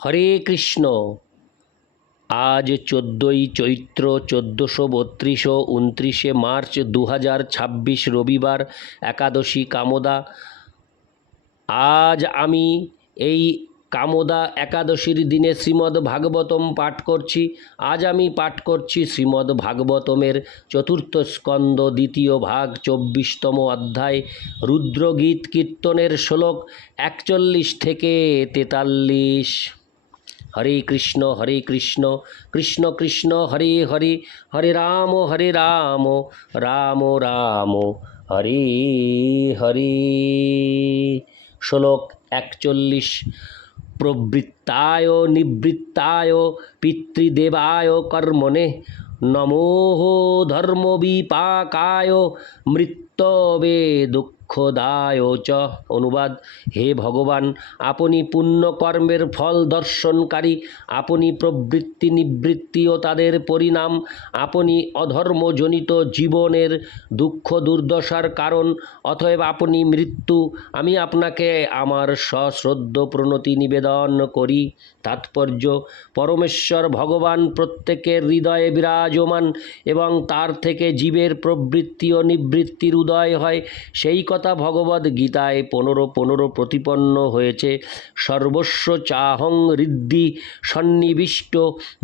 হরে কৃষ্ণ। আজ 14ই চৈত্র 1432 29 মার্চ 2026 রবিবার, একাদশী কামোদা। আজ আমি এই কামোদা একাদশীর দিনে শ্রীমদ্ ভাগবতম পাঠ করছি। আজ আমি পাঠ করছি শ্রীমদ্ ভাগবতমের চতুর্থ স্কন্দ দ্বিতীয় ভাগ 24তম অধ্যায় রুদ্রগীত কীর্তনের শ্লোক 41 থেকে 43। হরে কৃষ্ণ কৃষ্ণ কৃষ্ণ হরে হরে, হরে রাম রাম রাম হরে হরে। শ্লোক 41। প্রবৃত্তায় নিবৃত্তায় পিতৃদেবায় কর্মণে নমোঃ ধর্মবিপাকায় মৃত্যবে দুঃখদায় চ। অনুবাদ: হে ভগবান, আপনি পুণ্যকর্মের ফল দর্শনকারী, আপনি প্রবৃত্তি নিবৃত্তি ও তাদের পরিণাম, আপনি অধর্মজনিত জীবনের দুঃখ দুর্দশার কারণ, অতএব আপনি মৃত্যু। আমি আপনাকে আমার সশ্রদ্ধ প্রণতি নিবেদন করি। তাৎপর্য: পরমেশ্বর ভগবান প্রত্যেকের হৃদয়ে বিরাজমান এবং তার থেকে জীবের প্রবৃত্তি ও নিবৃত্তির উদয় হয়, সেই কথা ভগবদ্ গীতায় 15:15 প্রতিপন্ন হয়েছে। সর্বস্ব চাহং হৃদ্যি সন্নিবিষ্ট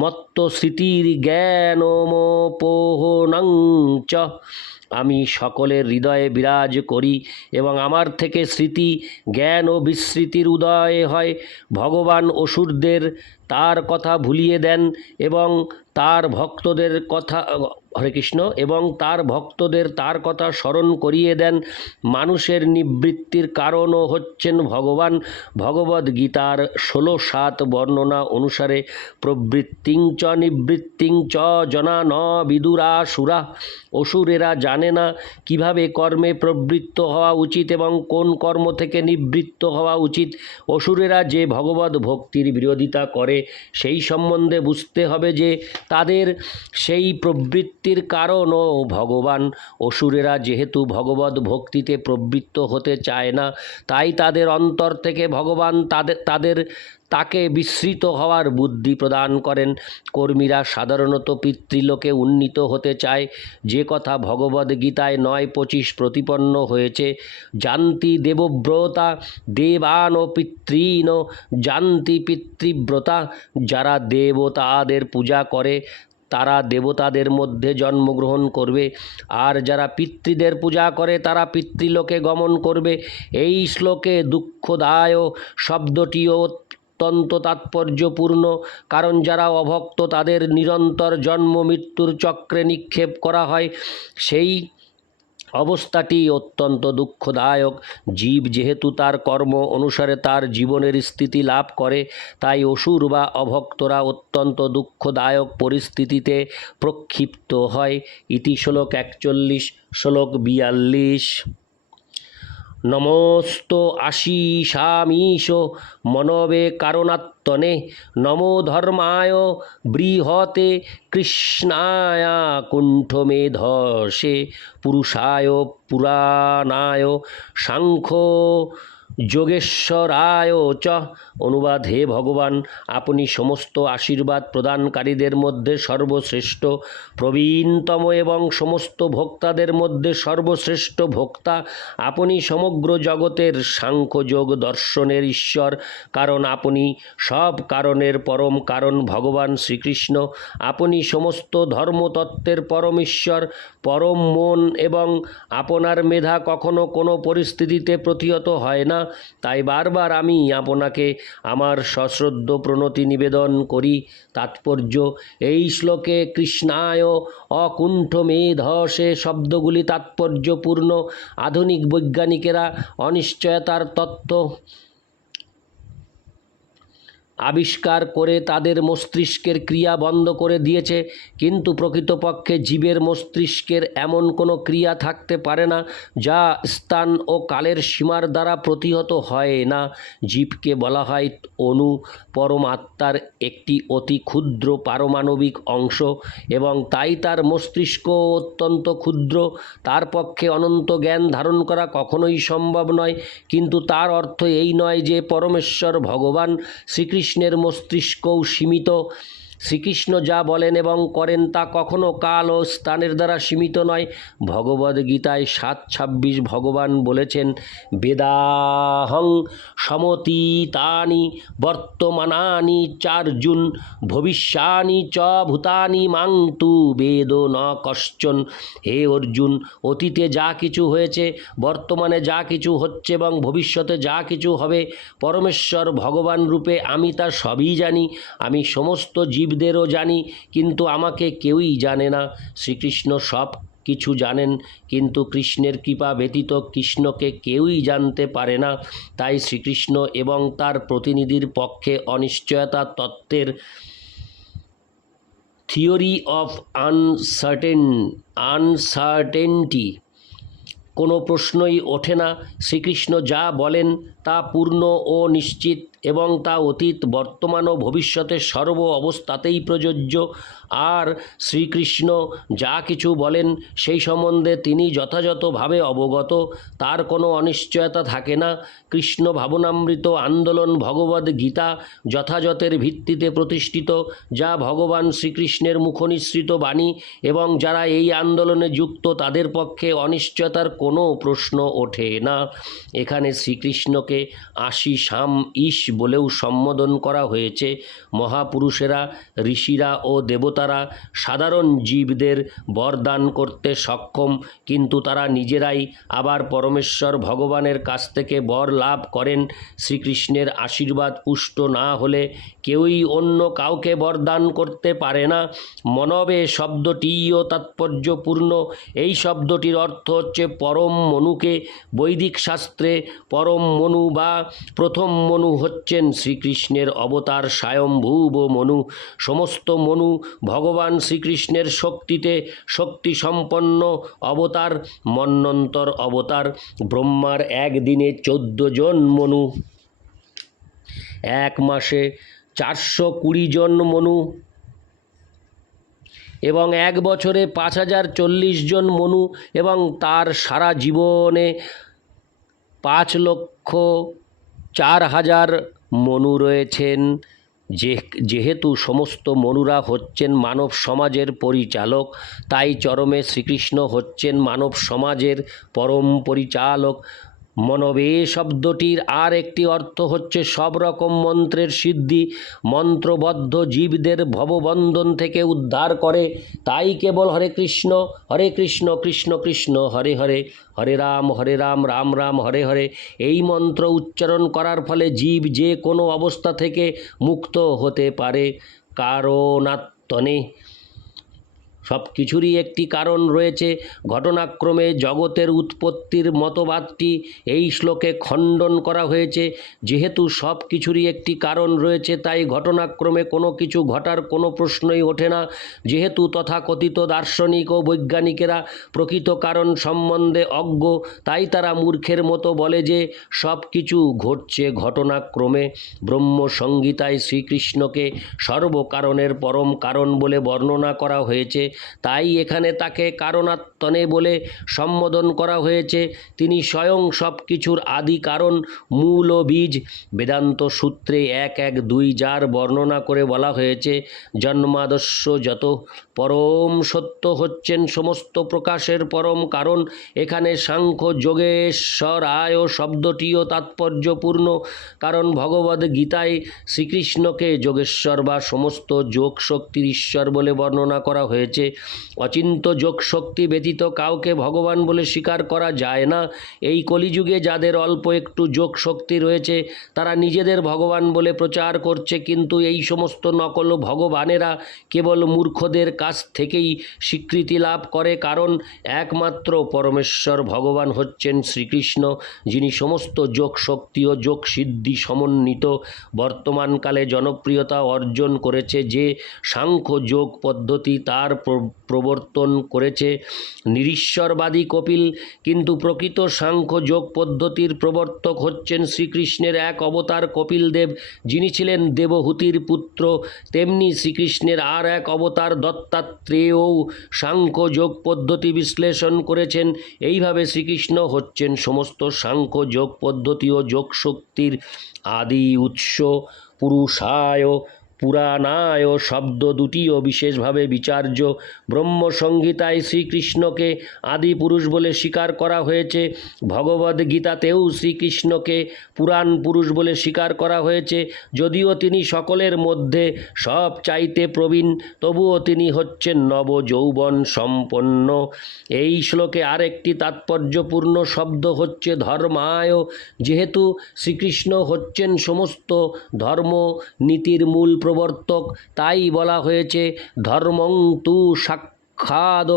মত্ত স্মৃতির জ্ঞানমপোহনং চ। আমি সকলের হৃদয়ে বিরাজ করি এবং আমার থেকে স্মৃতি, জ্ঞান ও বিস্মৃতির উদয় হয়। ভগবান অসুরদের তার কথা ভুলিয়ে দেন এবং তার ভক্তদের কথা হরে কৃষ্ণ এবং তার ভক্তদের তার কথা স্মরণ করিয়ে দেন। মানুষের নিবৃত্তির কারণও হচ্ছেন ভগবান। ভগবদ্ গীতার 16:7 বর্ণনা অনুসারে প্রবৃত্তিং চ নিবৃত্তিং চ জনা ন বিদুরাসুরা। অসুরেরা জানে না কিভাবে কর্মে প্রবৃত্ত হওয়া উচিত এবং কোন কর্ম থেকে নিবৃত্ত হওয়া উচিত। অসুরেরা যে ভগবদ্ ভক্তির বিরোধিতা করে সেই সম্বন্ধে বুঝতে হবে যে তাদের সেই প্রবৃত্তির কারণও ভগবান। অসুরেরা যেহেতু ভগবদ্ ভক্তিতে প্রবৃত্ত হতে চায় না, তাই তাদের অন্তর থেকে ভগবান তাকে বিস্মৃত হওয়ার বুদ্ধি প্রদান করেন। কর্মীরা সাধারণত পিতৃলোকে উন্নীত হতে চায়, যে কথা ভগবদ্ গীতায় 9:25 প্রতিপন্ন হয়েছে। জান্তি দেবব্রতা দেবান ও পিতৃন জান্তি পিতৃব্রতা। যারা দেবতাদের পূজা করে তারা দেবতাদের মধ্যে জন্মগ্রহণ করবে, আর যারা পিতৃদের পূজা করে তারা পিতৃলোকে গমন করবে। এই শ্লোকে দুঃখদায় শব্দটিও অত্যন্ত তাৎপর্যপূর্ণ, কারণ যারা অভক্ত তাদের নিরন্তর জন্ম মৃত্যুর চক্রে নিক্ষেপ করা হয়। সেই অবস্থাটি অত্যন্ত দুঃখদায়ক। জীব যেহেতু তার কর্ম অনুসারে তার জীবনের স্থিতি লাভ করে, তাই অসুর বা অভক্তরা অত্যন্ত দুঃখদায়ক পরিস্থিতিতে প্রক্ষিপ্ত হয়। ইতি শ্লোক 41। শ্লোক 42। নমস্ত আশীষামীশ মনবে কারণাত্মনে নমো ধর্মায় বৃহতে কৃষ্ণায় কুণ্ঠমেধসে পুরুষায় পুরাণায় সাংখ্য যোগেশ্বরায় চ। অনুবাদ: হে ভগবান, আপনি সমস্ত আশীর্বাদ প্রদানকারীদের মধ্যে সর্বশ্রেষ্ঠ, প্রবীণতম এবং সমস্ত ভোক্তাদের মধ্যে সর্বশ্রেষ্ঠ ভোক্তা। আপনি সমগ্র জগতের সাংখ্যযোগ দর্শনের ঈশ্বর, কারণ আপনি সব কারণের পরম কারণ ভগবান শ্রীকৃষ্ণ। আপনি সমস্ত ধর্মতত্ত্বের পরম ঈশ্বর, পরম মন, এবং আপনার মেধা কখনো কোনো পরিস্থিতিতে প্রতিহত হয় না। তাই বারবার আমি আপনাকে আমার সশ্রদ্ধ প্রণতি নিবেদন করি। তাৎপর্য: এই শ্লোকে কৃষ্ণায় অকুণ্ঠমেধসে শব্দগুলি তাৎপর্যপূর্ণ। আধুনিক বৈজ্ঞানিকেরা অনিশ্চয়তার তত্ত্ব আবিষ্কার করে তাদের মস্তিষ্কের ক্রিয়া বন্ধ করে দিয়েছে, কিন্তু প্রকৃতপক্ষে জীবের মস্তিষ্কের এমন কোনো ক্রিয়া থাকতে পারে না যা স্থান ও কালের সীমার দ্বারা প্রতিহত হয় না। জীবকে বলা হয় অণু, পরমাত্মার একটি অতি ক্ষুদ্র পারমাণবিক অংশ, এবং তাই তার মস্তিষ্ক অত্যন্ত ক্ষুদ্র। তার পক্ষে অনন্ত জ্ঞান ধারণ করা কখনোই সম্ভব নয়। কিন্তু তার অর্থ এই নয় যে পরমেশ্বর ভগবান শ্রীকৃষ্ণ শ্রীকৃষ্ণের মস্তিষ্কও সীমিত। শ্রীকৃষ্ণ যা বলেন এবং করেন তা কখনো কাল ও স্থানের দ্বারা সীমিত নয়। ভগবদ্গীতায় 7:26 ভগবান বলেছেন, বেদাহং সমতীতানি বর্তমানানি চার্জুন ভবিষ্যানি চ ভূতানি মাং তু বেদ ন কশ্চন। হে অর্জুন, অতীতে যা কিছু হয়েছে, বর্তমানে যা কিছু হচ্ছে এবং ভবিষ্যতে যা কিছু হবে, পরমেশ্বর ভগবান রূপে আমি তা সবই জানি। আমি সমস্ত জীবদেরও জানি, কিন্তু আমাকে কেউই জানে না। শ্রীকৃষ্ণ সব কিছু জানেন, কিন্তু কৃষ্ণের কৃপা ব্যতীত কৃষ্ণকে কেউই জানতে পারে না। তাই শ্রীকৃষ্ণ এবং তার প্রতিনিধির পক্ষে অনিশ্চয়তা তত্ত্বের থিওরি অফ আনসার্টেনটি কোনো প্রশ্নই ওঠে না। শ্রীকৃষ্ণ যা বলেন তা পূর্ণ ও নিশ্চিত, এবং তা অতীত, বর্তমান ও ভবিষ্যতের সর্ব অবস্থাতেই প্রযোজ্য। আর শ্রীকৃষ্ণ যা কিছু বলেন সেই সম্বন্ধে তিনি যথাযথভাবে অবগত, তার কোনো অনিশ্চয়তা থাকে না। কৃষ্ণ ভাবনামৃত আন্দোলন ভগবদ্গীতা যথাযথের ভিত্তিতে প্রতিষ্ঠিত, যা ভগবান শ্রীকৃষ্ণের মুখনিসৃত বাণী, এবং যারা এই আন্দোলনে যুক্ত তাদের পক্ষে অনিশ্চয়তার কোনো প্রশ্ন ওঠে না। এখানে শ্রীকৃষ্ণকে আশি শাম ঈশ বলেও সম্বোধন করা হয়েছে। মহাপুরুষেরা, ঋষিরা ও দেবতারা সাধারণ জীবদের বরদান করতে সক্ষম, কিন্তু তারা নিজেরাই আবার পরমেশ্বর ভগবানের কাছ থেকে বর লাভ করেন। শ্রীকৃষ্ণের আশীর্বাদ পুষ্ট না হলে কেউই অন্য কাউকে বরদান করতে পারে না। মনবে শব্দটিও তাৎপর্যপূর্ণ। এই শব্দটির অর্থ হচ্ছে পরম মনুকে। বৈদিক শাস্ত্রে পরম মনু বা প্রথম মনু হচ্ছেন শ্রীকৃষ্ণের অবতার স্বয়ম্ভুব মনু। সমস্ত মনু ভগবান শ্রীকৃষ্ণের শক্তিতে শক্তিসম্পন্ন অবতার, মন্বন্তর অবতার। ব্রহ্মার একদিনে 14 জন মনু, এক মাসে 420 জন মনু, এবং এক বছরে 5040 জন মনু, এবং তার সারা জীবনে 5,04,000 মনু রয়েছেন। যেহেতু সমস্ত মনুরা হচ্ছেন মানব সমাজের পরিচালক, তাই চরমে শ্রীকৃষ্ণ হচ্ছেন মানব সমাজের পরম পরিচালক। মনবে শব্দটির আর একটি অর্থ হচ্ছে সব রকম মন্ত্রের সিদ্ধি। মন্ত্রবদ্ধ জীবদের ভববন্ধন থেকে উদ্ধার করে। তাই কেবল হরে কৃষ্ণ কৃষ্ণ কৃষ্ণ হরে হরে, হরে রাম রাম রাম হরে হরে এই মন্ত্র উচ্চারণ করার ফলে জীব যে কোনো অবস্থা থেকে মুক্ত হতে পারে। কারণাত্মনে সব কিছুরই একটি কারণ রয়েছে। ঘটনাক্রমে জগতের উৎপত্তির মতবাদটি এই শ্লোকে খণ্ডন করা হয়েছে। যেহেতু সব কিছুরই একটি কারণ রয়েছে, তাই ঘটনাক্রমে কোনো কিছু ঘটার কোনো প্রশ্নই ওঠে না। যেহেতু তথাকথিত দার্শনিক ও বৈজ্ঞানিকেরা প্রকৃত কারণ সম্বন্ধে অজ্ঞ, তাই তারা মূর্খের মতো বলে যে সব কিছু ঘটছে ঘটনাক্রমে। ব্রহ্মসংহিতায় শ্রীকৃষ্ণকে সর্বকারণের পরম কারণ বলে বর্ণনা করা হয়েছে, তাই এখানে তাকে কারণাত্মনে বলে সম্বোধন করা হয়েছে। তিনি স্বয়ং সব কিছুর আদি কারণ, মূল ও বীজ। বেদান্ত সূত্রে 1.1.2 যার বর্ণনা করে বলা হয়েছে, জন্মাদস্য যত পরম সত্য হচ্ছেন সমস্ত প্রকাশের পরম কারণ। এখানে সাংখ্য যোগেশ্বরায় শব্দটিও তাৎপর্যপূর্ণ, কারণ ভগবদ্গীতায় শ্রীকৃষ্ণকে যোগেশ্বর বা সমস্ত যোগ শক্তির ঈশ্বর বলে বর্ণনা করা হয়েছে। অচিন্ত যোগ শক্তি ব্যতীত কাউকে ভগবান বলে স্বীকার করা যায় না। এই কলিযুগে যাদের অল্প একটু যোগ শক্তি রয়েছে তারা নিজেদের ভগবান বলে প্রচার করছে, কিন্তু এই সমস্ত নকল ভগবানেরা কেবল মূর্খদের কাছ থেকেই স্বীকৃতি লাভ করে, কারণ একমাত্র পরমেশ্বর ভগবান হচ্ছেন শ্রীকৃষ্ণ, যিনি সমস্ত যোগ শক্তি ও যোগ সিদ্ধি সমন্বিত। বর্তমানকালে জনপ্রিয়তা অর্জন করেছে যে সাংখ্য যোগ পদ্ধতি, তার প্রবর্তন করেছে নিরীশ্বরবাদী কপিল, কিন্তু প্রকৃত সাংখ্য যোগ পদ্ধতির প্রবর্তক হচ্ছেন শ্রীকৃষ্ণের এক অবতার কপিলদেব, যিনি ছিলেন দেবহূতির পুত্র। তেমনি শ্রীকৃষ্ণের আর এক অবতার দত্তাত্রেয়ও সাংখ্য যোগ পদ্ধতি বিশ্লেষণ করেছেন। এইভাবে শ্রীকৃষ্ণ হচ্ছেন সমস্ত সাংখ্য যোগ পদ্ধতি ও যোগ শক্তির আদি উৎস। পুরুষায় পুরাণায় শব্দ দুটিও বিশেষভাবে বিচার্য। ব্রহ্মসংহিতায় শ্রীকৃষ্ণকে আদি পুরুষ বলে স্বীকার করা হয়েছে, ভগবদ্গীতাতেও শ্রীকৃষ্ণকে পুরাণ পুরুষ বলে স্বীকার করা হয়েছে। যদিও তিনি সকলের মধ্যে সব চাইতে প্রবীণ, তবুও তিনি হচ্ছেন নবযৌবন সম্পন্ন। এই শ্লোকে আরেকটি তাৎপর্যপূর্ণ শব্দ হচ্ছে ধর্মায়। যেহেতু শ্রীকৃষ্ণ হচ্ছেন সমস্ত ধর্ম নীতির মূল প্রবর্তক, তাই বলা হয়েছে ধর্মং তু সাক্ষাৎ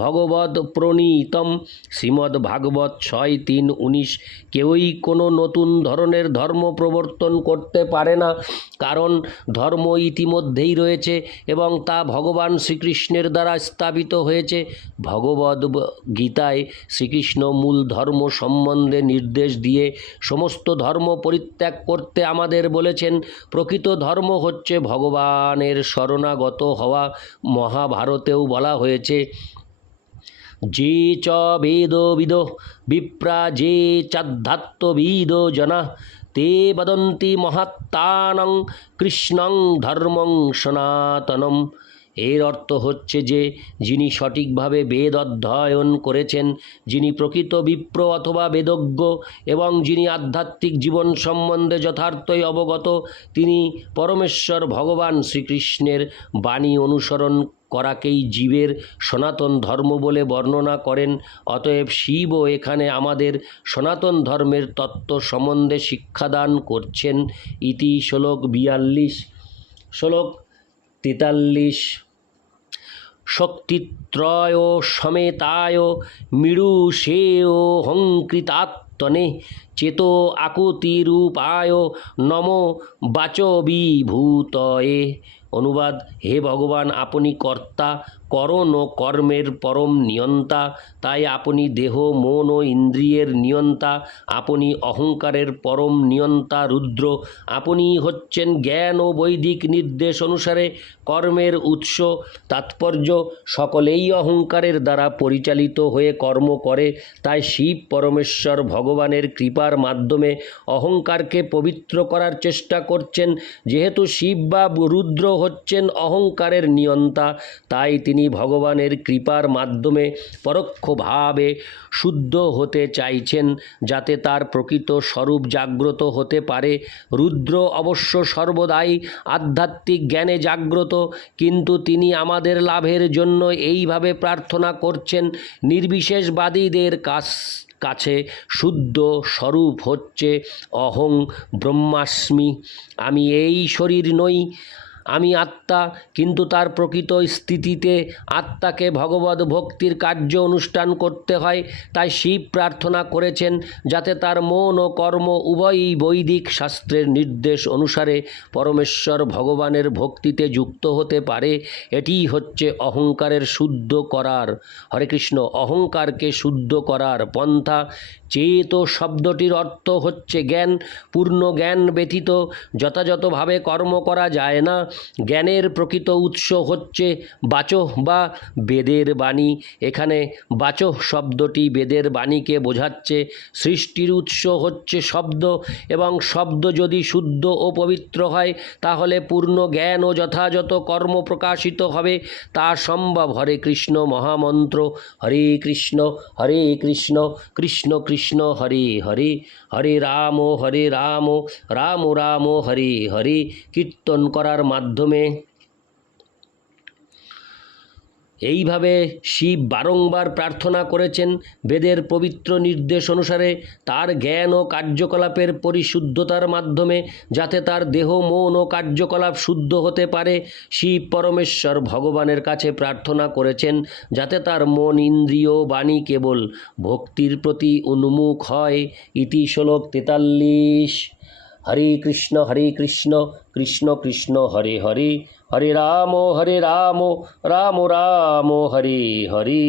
ভগবদ প্রণীতম। শ্রীমদ্ ভাগবত 6:3-19। কেউই কোনো নতুন ধরনের ধর্ম প্রবর্তন করতে পারে না, কারণ ধর্ম ইতিমধ্যেই রয়েছে এবং তা ভগবান শ্রীকৃষ্ণের দ্বারা স্থাপিত হয়েছে। ভগবদ গীতায় শ্রীকৃষ্ণ মূল ধর্ম সম্বন্ধে নির্দেশ দিয়ে সমস্ত ধর্ম পরিত্যাগ করতে আমাদের বলেছেন। প্রকৃত ধর্ম হচ্ছে ভগবানের শরণাগত হওয়া। মহাভারতেও বলা হয়েছে, যে চ বেদবিদ বিপ্রা যে চাধ্যাত্মবিদ জনা তে বদন্তি মহাত্মানং কৃষ্ণং ধর্মং সনাতনম। এর অর্থ হচ্ছে যে যিনি সঠিকভাবে বেদ অধ্যয়ন করেছেন, যিনি প্রকৃত বিপ্র অথবা বেদজ্ঞ এবং যিনি আধ্যাত্মিক জীবন সম্বন্ধে যথার্থই অবগত, তিনি পরমেশ্বর ভগবান শ্রীকৃষ্ণের বাণী অনুসরণ করাকেই জীবের সনাতন ধর্ম বলে বর্ণনা করেন। অতএব শিবও এখানে আমাদের সনাতন ধর্মের তত্ত্ব সম্বন্ধে শিক্ষাদান করছেন। ইতি শ্লোক 42। শ্লোক 43। শক্তিত্রয় সমেতায় মীড়ুষেয় হংকৃতাত্মনে চেতো আকুতিরূপায় নমো বাচবিভূতয়ে। অনুবাদ: হে ভগবান, আপনি কর্তা, করণ ও কর্মের পরম নিয়ন্তা, তাই আপনি দেহ, মন ও ইন্দ্রিয়ের নিয়ন্তা। আপনি অহংকারের পরম নিয়ন্তা রুদ্র। আপনি হচ্ছেন জ্ঞান ও বৈদিক নির্দেশ অনুসারে কর্মের উৎস। তাৎপর্য: সকলেই অহংকারের দ্বারা পরিচালিত হয়ে কর্ম করে, তাই শিব পরমেশ্বর ভগবানের কৃপার মাধ্যমে অহংকারকে পবিত্র করার চেষ্টা করছেন। যেহেতু শিব বা রুদ্র হচ্ছেন অহংকারের নিয়ন্তা, তাই তিনি ভগবানের কৃপার মাধ্যমে পরোক্ষভাবে শুদ্ধ হতে চাইছেন, যাতে তার প্রকৃত স্বরূপ জাগ্রত হতে পারে। রুদ্র অবশ্য সর্বদাই আধ্যাত্মিক জ্ঞানে জাগ্রত, কিন্তু তিনি আমাদের লাভের জন্য এইভাবে প্রার্থনা করছেন। নির্বিশেষবাদীদের কাছে শুদ্ধ স্বরূপ হচ্ছে অহং ব্রহ্মাস্মি। আমি এই শরীর নই, আমি আত্মা। কিন্তু তার প্রকৃত স্থিতিতে আত্মাকে ভগবদ ভক্তির কার্য অনুষ্ঠান করতে হয়। তাই শিব প্রার্থনা করেছেন যাতে তার মন ও কর্ম উভয়ই বৈদিক শাস্ত্রের নির্দেশ অনুসারে পরমেশ্বর ভগবানের ভক্তিতে যুক্ত হতে পারে। এটিই হচ্ছে অহংকারের শুদ্ধ করার, হরে কৃষ্ণ, অহংকারকে শুদ্ধ করার পন্থা। চেত শব্দটির অর্থ হচ্ছে জ্ঞান। পূর্ণ জ্ঞান ব্যতীত যথাযথভাবে কর্ম করা যায় না। জ্ঞানের প্রকৃত উৎস হচ্ছে বাচঃ বা বেদের বাণী। এখানে বাচঃ শব্দটি বেদের বাণীকে বোঝাচ্ছে। সৃষ্টির উৎস হচ্ছে শব্দ, এবং শব্দ যদি শুদ্ধ ও পবিত্র হয় তাহলে পূর্ণ জ্ঞান ও যথাযথ কর্ম প্রকাশিত হবে। তা সম্ভব হরে কৃষ্ণ মহামন্ত্র হরে কৃষ্ণ কৃষ্ণ কৃষ্ণ হরে হরে, হরে রাম রাম রাম হরে হরে কীর্তন করার মাধ্যমে। এইভাবে শিব বারংবার প্রার্থনা করেছেন বেদের পবিত্র নির্দেশ অনুসারে তার জ্ঞান ও কার্যকলাপের পরিশুদ্ধতার মাধ্যমে, যাতে তার দেহ, মন ও কার্যকলাপ শুদ্ধ হতে পারে। শিব পরমেশ্বর ভগবানের কাছে প্রার্থনা করেছেন যাতে তার মন, ইন্দ্রিয়, বাণী কেবল ভক্তির প্রতি উন্মুখ হয়। ইতি শ্লোক 43। হরে কৃষ্ণ কৃষ্ণ কৃষ্ণ হরে হরে, হরে রাম রাম রাম হরে হরে।